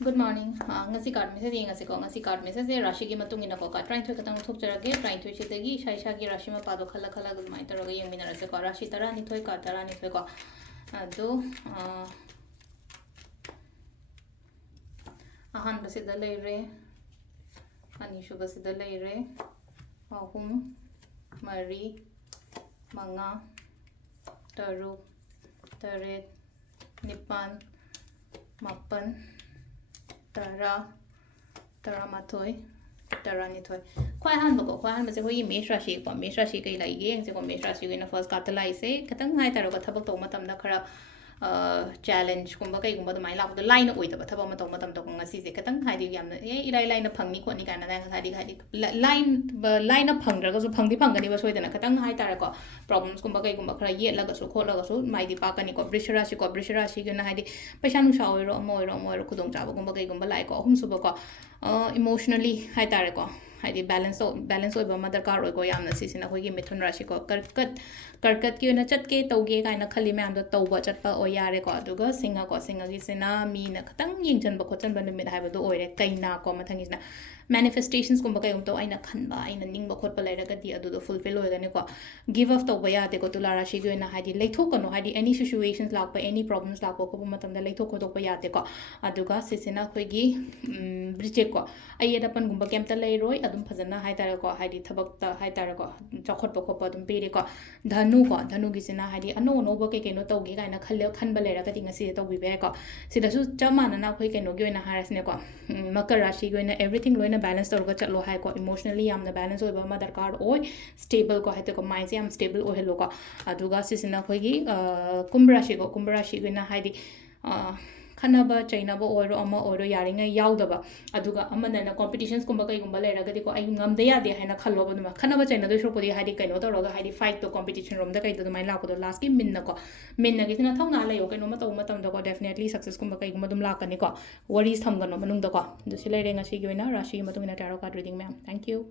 Good morning. Ngasi card message ngasi ko ngasi card message rashi gi matung ina ko ka try thoi katang thok jarage try thoi chitegi shai sha gi rashi ma pado khala khala gul mai taraga yeng mina rase ko rashi tara ni thoi ka tara ni thoi ko ado ahan basida leire ani shu basida leire ahum mari manga taruk taret nipan mapan tara taramathoy taranithoy khwai han bako khwai han base hoi mesh rashi ko mesh rashi kai lai ge se ko mesh rashi ko na first ka ta lai se khatang hai taro ka thabak to matam da khara challenge kumba kai kumba mai la ko line oi da thabak ma to matam to ngasi se khatang hai di yam e ilai line phangni ko ni kana da ngasi di line phang ra ga so phangdi phangani ba soi da na khatang hai tara ko problems kumba kai kumba khara yet la ga so khol la ga so mai di pa ka ni ko brishara shi ga na hai di paisa nu sha oi ro mo ro khudong cha ba kumba kai kumba lai ko hum su ba ko emotionally hai tara ko हाइदि balance ओइबा मा दरकार ओइको यामना सिसिना खोइगी मिथुन राशि को करकट की ओना चटके तौगे काइना खली मैम द तौबा चटपा ओ यारे को अदुगा सिंगा गी सिना मीना खतंग यिंगजन ब खोचन ब नुमित हाइबदो ओइरे कैना को मथंगिसना manifestations कुंबा कयम तो आइना खनबा आइना निंगबा खोटपा लेरगदि अदुदो फुलफिल ओइगने को गिव अप तौबा यादे को तुला राशि गी ओना हाइदि लेथोकनो हाइदि any situations Lakpa any problems Lakpa को मतमदा लेथोक खोदोकपा यादे को अदुगा सिसिना खोइगी ब्रिजेट को अयेदपन गुंबा केमता लेरोय अदुम फजना हाइतारे को हाइदि थबकता हाइतारे को चखोटपा खोपा अदुम पेरे को धनु गिसिना हाइदि अनो अनोबा के केनो तौगे गाइना खनबा लेरगदि ngasi तौबिबे को सिदासु चमानना खोइ केनो गी ओइना हारसने को मकर राशि गी ओइना एवरीथिंग लोइना बैलेंस तौरगा चलो हाइ को इमोशनली यामना बैलेंस ओइबा मा दरकार ओइ स्टेबल को हाइते को माइंड से याम स्टेबल ओहेलो को अदुगा सिसिना खोइगी कुंभ राशि गी ओइना हाइदि खनबा चैनबा ओरो अमा ओरो यारिंगा याउदबा अदुगा अमनना कॉम्पिटिशंस कुंबा कइगुंबा लेरगदि को आई ngamde yade haina khallo baduma खनबा चैना दो शोपदि हाइदि कइनो तौरगा हाइदि फाइट तो कॉम्पिटिशन रोम द कइदो दुमाइ लाकोदो लास्ट की मिन्ना गिसना थौना लयो कइनो मा तौ मतम दको डेफिनेटली सक्सेस कुंबा कइगुंबा दुम लाकनि को वरीज थमगनो मनुंग दको दुसि लेरे ngasi gi ओइना राशि gi मतुंगिना tarot card reading ma'am thank you